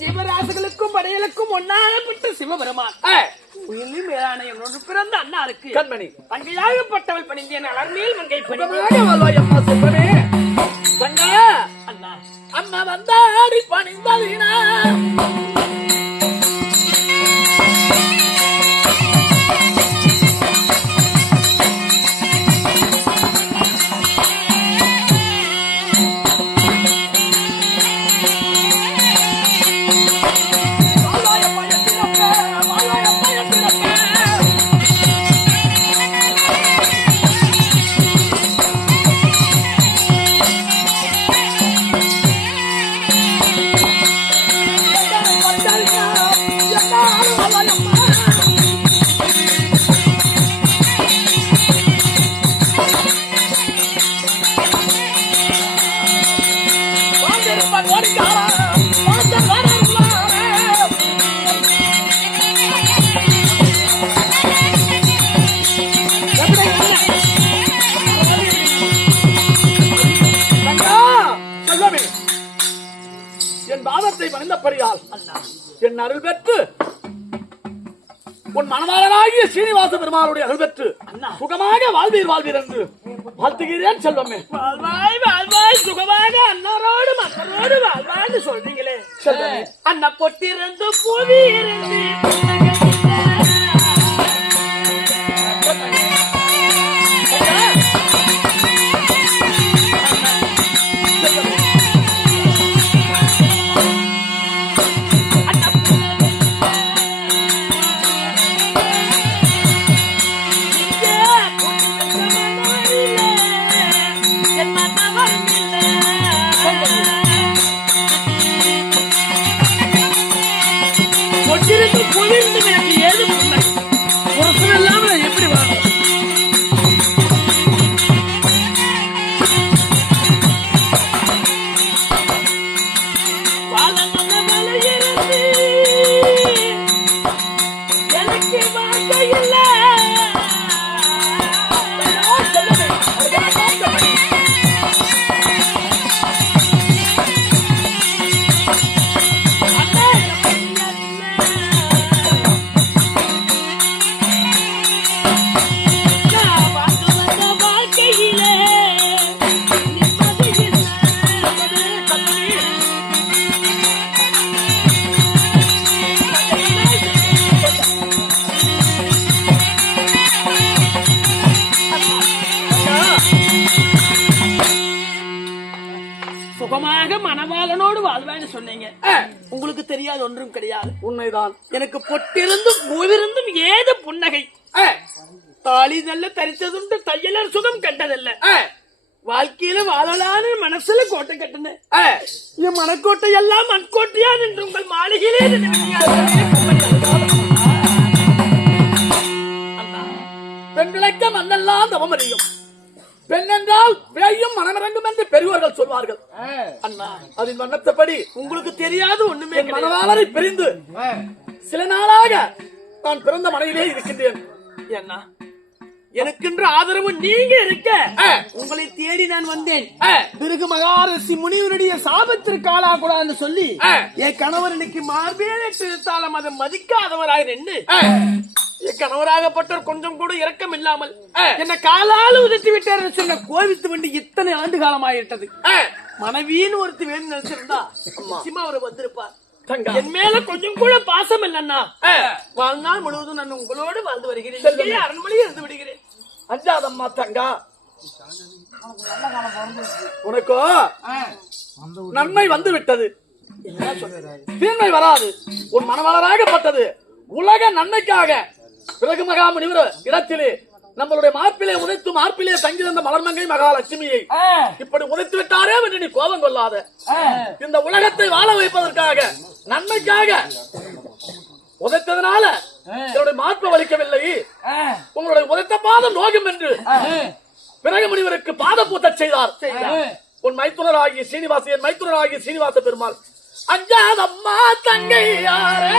ஜீவராசிகளுக்கும் படையலுக்கும் ஒன்னாகப்பட்ட சிவபெருமான் உயிரிலும் மேலான என்னோடு பிறந்த அண்ணாருக்கு கண்மணி தங்கையாகப்பட்டவள் பணிந்தேன் அலர்மேல் மங்கை அண்ணா அண்ணா வந்தாடி பணிந்ததினா என் பாதத்தை பணிந்தபடியால் என் அருள் பெற்று உன் மனதாளனாகிய சீனிவாச பெருமாளுடைய அருள் பெற்று சுகமாக வாழ்வீர் வாழ்வீர் என்று வாழ்த்துகிறேன் செல்வமே. வாழ்வாய் வாழ்வாய் சுகமாக அண்ணாரோடு மன்னரோடு வாழ்வாய்னு சொல்றீங்களே செல்வமே. அண்ணா பொட்டிருந்து பூவி இருந்து மனவாளனோடு வாழ்வான்னு சொன்னீங்க. உங்களுக்கு தெரியாது ஒன்றும் கிடையாது. உண்மைதான். எனக்கு பொட்டிருந்தும் மூவிருந்தும் ஏது புன்னகை. தாலி நல்ல தரித்ததுண்டு தையலர் சுகம் கண்டதல்ல. வாழ்க்கையில வாழலான்னு மனசுல கோட்டை கட்டினேன். என் மனக்கோட்டை எல்லாம் மண்கோட்டையா நின்று உங்கள் மாளிகையிலே பெண்களுக்கு மண்ணெல்லாம் தவம் அறியும். பெண் என்றால் விளையும் மனமிறங்கும் என்று பெரியவர்கள் சொல்வார்கள். அண்ணா அதன் வண்ணத்தபடி உங்களுக்கு தெரியாது ஒண்ணுமே. மனதாளரை பிரிந்து சில நாளாக நான் பிறந்த மனையிலே இருக்கின்றேன். அண்ணா எனக்கென்று ஆதரவு நீங்க இருக்க உங்களை தேடி நான் வந்தேன். பிறகு மகாரிஷி முனிவருடைய சாபத்திற்கு ஆளாகக்கூடாதுன்னு சொல்லி என் கணவர் இன்னைக்கு மார்பேத்தாலும் அதை மதிக்காதவராக நின்று என் கணவராகப்பட்டவர் கொஞ்சம் கூட இரக்கம் இல்லாமல் என்ன காலால் உதட்டி விட்டார் சொன்ன கோவித்து வண்டி இத்தனை ஆண்டு காலமாயிட்டது. மனைவின்னு ஒருத்தி வேணும் நினைச்சிருந்தா நிச்சயமா அவர் வந்திருப்பார். என் மேல கொஞ்சம் கூட பாசம் இல்லன்னா வாழ்நாள் முழுவதும் நான் உங்களோடு வாழ்ந்து வருகிறேன். அரண்மனையில் இருந்து விடுகிறேன். அஞ்சாதம்மா தங்கா, உனக்கோ நன்மை வந்து விட்டது, தீன்மை வராது. உன் மனமலராகப்பட்டது உலக நன்மைக்காக. பிறகு மகாமுனிவர் இடத்திலே நம்மளுடைய மார்பிலே உதைத்து மார்பிலே தங்கியிருந்த மலர்மங்கை மகாலட்சுமியை இப்படி உதைத்து விட்டாரே என்று நீ கோபம் கொள்ளாத. இந்த உலகத்தை வாழ வைப்பதற்காக நன்மைக்காக உதைத்ததனால என்னுடைய மார்பு வலிக்கவில்லை, உங்களுடைய உதைத்த பாதம் நோகும் என்று பிறகு முனிவருக்கு பாத பூத்த செய்தார். உன் மைத்துனராகிய சீனிவாச, என் மைத்துனராகிய சீனிவாச பெருமாள் அஞ்சாதம்மா தங்கை யாரே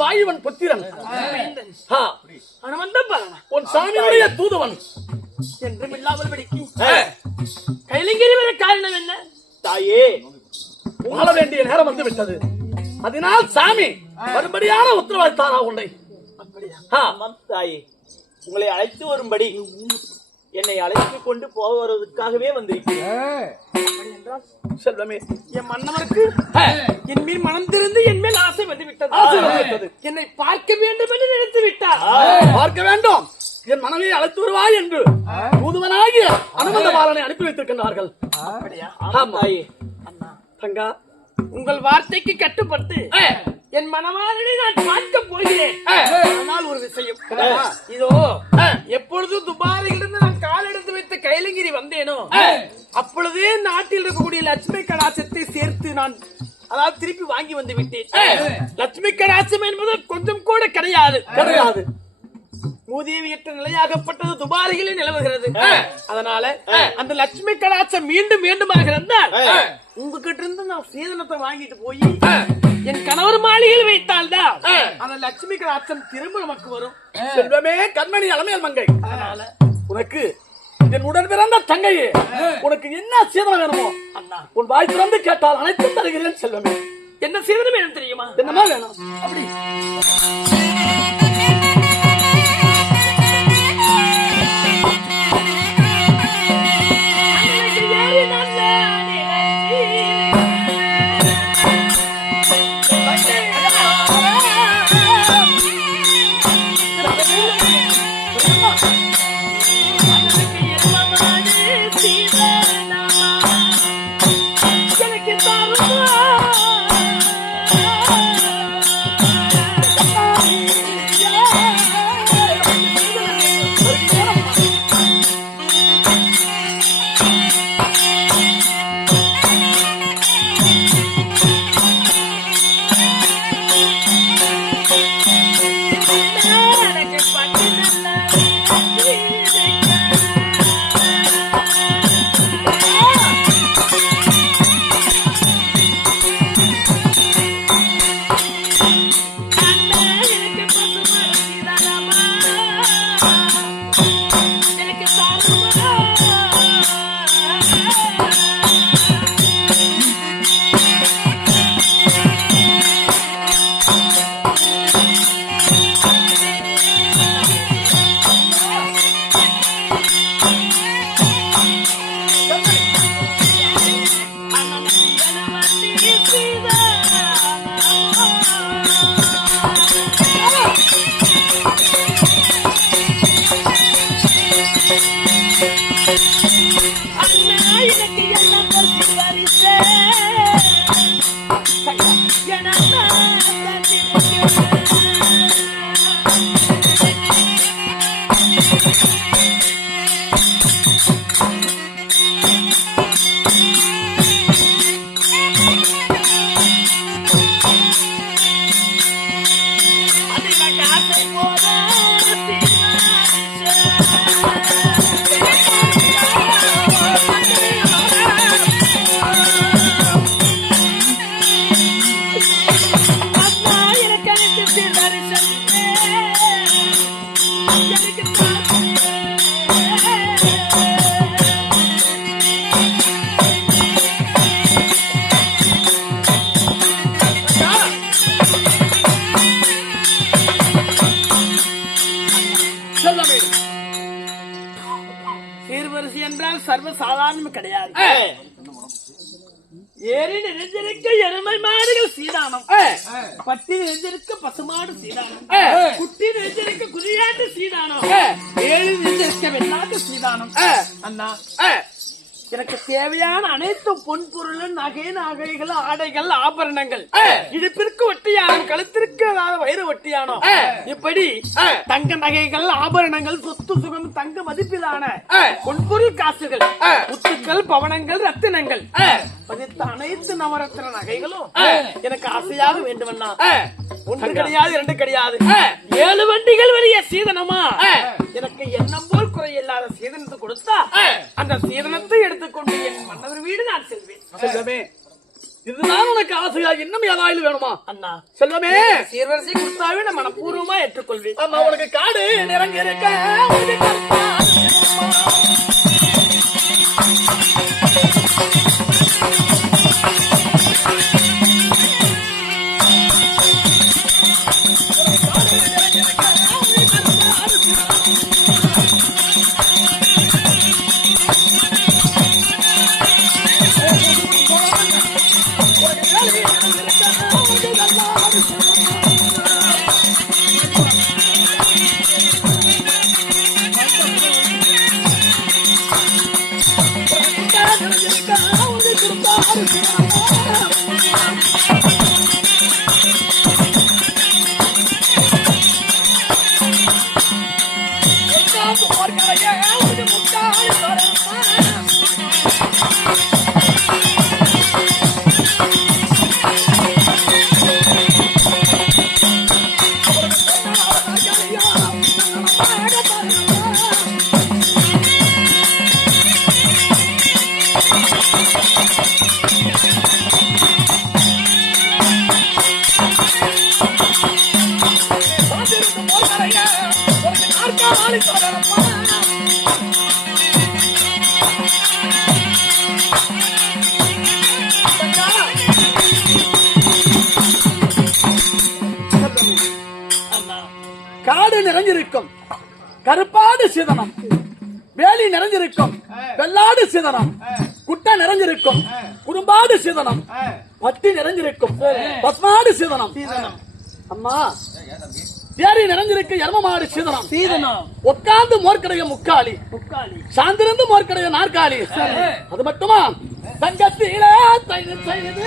வாயுவன் புத்திரன் உன் சாமியுடைய தூதுவன் என்றும் இல்லாமல் படிக்கு கைலங்கிரி வர காரணம் என்ன? தாயே, வாழ வேண்டிய நேரம் வந்து விட்டது. அதனால் சாமி மறுபடியான உத்தரவாதித்தாரா உன்னை? தாயே, உங்களை அழைத்து வரும்படி என்னை அழைத்துக் கொண்டு போவதற்காகவே வந்திருக்கிறேன். செல்வமே, என் மன்னவருக்கு என் மேல் மனம் திறந்து என் மேல் ஆசை வந்து விட்டது. என்னை பார்க்க வேண்டும் என்று நினைத்து விட்டார். பார்க்க வேண்டும், என் மனைவியை அழைத்து வருவாய் என்று தூதுவனாகிய அனுமந்த பாலனை அனுப்பி வைத்திருக்கின்றார்கள். தாயே, தங்கா, உங்கள் வார்த்தைக்கு கட்டுப்பட்டு என் மனமாரனை நான் பார்க்க போகிறேன். ஆனால் ஒரு விஷயம், இதோ எப்பொழுது துபாரிலிருந்து நான் கால் எடுத்து வைத்த கைலங்கிரி வந்தேனோ அப்பொழுதே நாட்டில் இருக்கக்கூடிய லட்சுமி கடாசத்தை சேர்த்து நான் அதாவது திருப்பி வாங்கி வந்து விட்டேன். லட்சுமி கடாசம் என்பது கொஞ்சம் கூட கிடையாது. மூதேவியற்ற நிலையாகப்பட்டது துபாரிகளே நிலவுகிறது. அதனால அந்த லட்சுமி கடாட்சம் மீண்டும் மீண்டுமாக இருந்தால் உங்ககிட்ட இருந்து நான் சீதனத்தை வாங்கிட்டு போய் என் கணவர் மாளிகையில் வைத்தால்தான் அந்த லட்சுமி கடாட்சம் திரும்ப நமக்கு வரும். செல்வமே, கண்மணி அலமேல் மங்கை, அதனால உனக்கு என் உடன் பிறந்த தங்கையே, உனக்கு என்ன சீதனம் வேணுமோ அண்ணா உன் வாய் திறந்து கேட்டால் அனைத்தும் தருகிறேன். செல்வமே, என்ன சீதனம் வேணும் தெரியுமா? என்னமா வேணும்? அப்படி எனக்கு சீர்வரிசை என்றால் சர்வ சாதாரணம் கிடையாது. ஏறி நிறைஞ்சிருக்க எருமை மாடுகள் சீதானம், பட்டி நிறைஞ்சிருக்க பசுமாடு சீதானம், குட்டி நிறைஞ்சிருக்க குதிரையாட்டு சீதானம், ஏழு நிறைஞ்சிருக்க வெள்ளாட்டு சீதானம். அண்ணா, எனக்கு தேவையான அனைத்து பொன் பொருளும் நகைகள் ஆடைகள் ஆபரணங்கள், இடுப்பிற்கு ஒட்டியானம், கழுத்திற்கு வயிறு ஒட்டியானம், இப்படி தங்க நகைகள் ஆபரணங்கள் சொத்து சுகம் தங்க மதிப்பிலான பொன்பொருள் காசுகள் முத்துக்கள் பவனங்கள் ரத்தினங்கள் பதித்த அனைத்து நவரத்தின நகைகளும் எனக்கு ஆசையாக வேண்டுமண்ணா. ஒன்று கிடையாது, இரண்டு கிடையாது, 7 வண்டிகள் வெளிய சீதனமா எனக்கு எண்ணம் போல் குறையில்லாத சீதனத்தை கொடுத்தா அந்த சீதனத்தை எடுத்துக்கொண்டு என் மன்னவர் வீடு நான் செல்வேன். செல்வமே, இதுதான் உனக்கு ஆசையா? இன்னும் ஏதாவது வேணுமா? அண்ணா, செல்வமே, சீர்வரிசை கொடுத்தாவே நான் மனப்பூர்வமா ஏற்றுக்கொள்வேன். ஆமா, உனக்கு காடு நிறங்க இருக்க காடு நிறைஞ்சிருக்கும் கருப்பாடு சீதனம், வேலி நிறைஞ்சிருக்கும் வெள்ளாடு சீதனம், குட்டை நிறைஞ்சிருக்கும் குறும்பாடு சீதனம், பட்டி நிறைஞ்சிருக்கும் பஸ்மாடு சீதனம். அம்மா, ஏரி நிறைஞ்சிருக்கு எரும மாடு சீதனம் சீதனம், உட்கார்ந்து மோர்க்கடைய முக்காலி, சாந்திருந்து மோர்க்கடைய நாற்காலி. அது மட்டுமா, தங்கத்திலே தையல் செய்து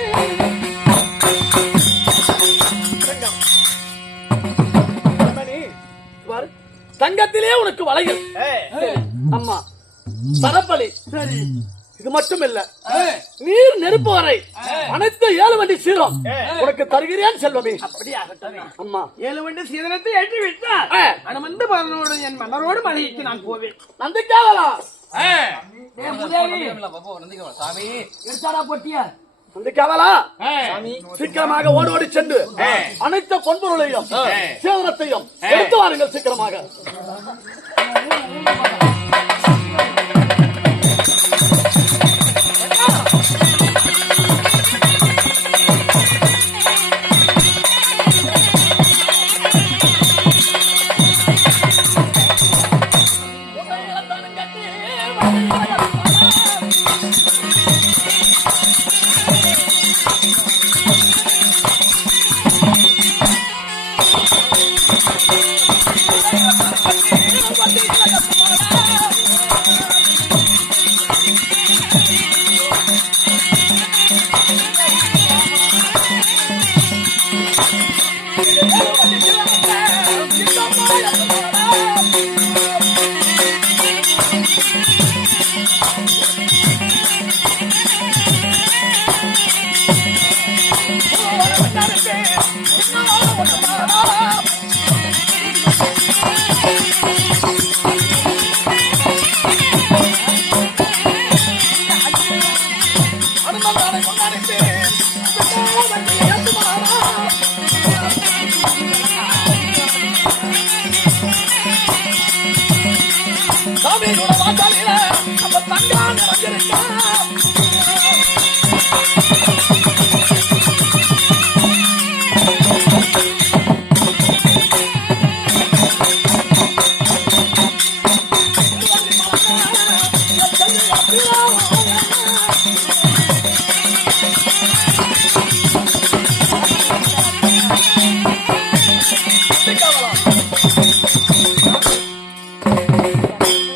தங்கத்திலே உனக்கு வளையல். அம்மா, சரப்பலி. சரி, இது மட்டும் இல்ல, நீர் நெருப்பு வரை அனைத்து 7 வண்டி சீரம் உனக்கு தருகிறேன் செல்வமே. அப்படியா? அம்மா, 7 வண்டி சீதனத்தை ஏற்றி விட்டால் அனுமந்த பலனோடு என் மன்னரோடு மலைக்கு நான் போவேன். நந்திக்காவலா நந்திக்காவலா, சீக்கிரமாக ஓடி சென்று அனைத்து பொன்பொருளையும் சேதனத்தையும் எடுத்து வாருங்கள் சீக்கிரமாக.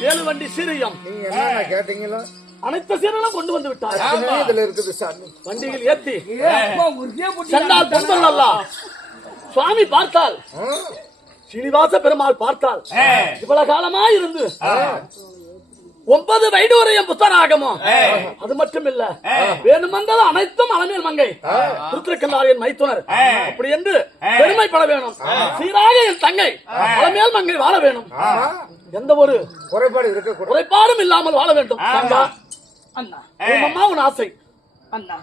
ஏழு வண்டி சீரியம் நீங்க என்ன கேட்டீங்களோ அனைத்து சீரெல்லாம் கொண்டு வந்து விட்டார். இதுல இருக்குது சாமி. வண்டியில் ஏத்தி சென்றால் பொங்கல் அல்ல. சுவாமி பார்த்தால், சீனிவாச பெருமாள் பார்த்தால், இவ்வளவு காலமா இருந்து 9 வைடூரியம் புத்தராகமோ அது மட்டும் இல்ல, வேணுமந்தது அனைத்தும் அலமேல் மங்கை திருத்திருக்கின்றார் என் மைத்துனர். அப்படி என்று பெருமைப்பட வேணும். சீராக என் தங்கை அலமேல் மங்கை வாழ வேணும். எந்த ஒரு குறைபாடு இருக்க குறைபாடும் இல்லாமல் வாழ வேண்டும். தங்கா, அண்ணா உன் அம்மா உன் ஆசை. அண்ணா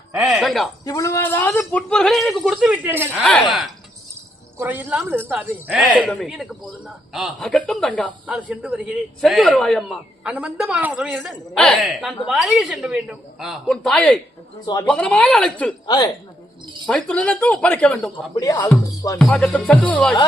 தங்கா, இவ்வளவு அதாவது புட்பொருள்களை எனக்கு கொடுத்து விட்டீர்கள். குறையில்லாமல் இருந்தாவே செல்வமே. எனக்கு போதும்னா அகட்டும் தங்கா, நான் சென்று வருகிறேன். சென்று வருவாய் அம்மா. அனுமந்தமான உதவியுடன் நான் வாழையை சென்று வேண்டும். உன் தாயை பத்திரமாக அழைத்து மைத்துனத்தை ஒப்படைக்க வேண்டும். அப்படியே ஆகட்டும் சுவாமி. ஆகட்டும், சென்று வருவாய்.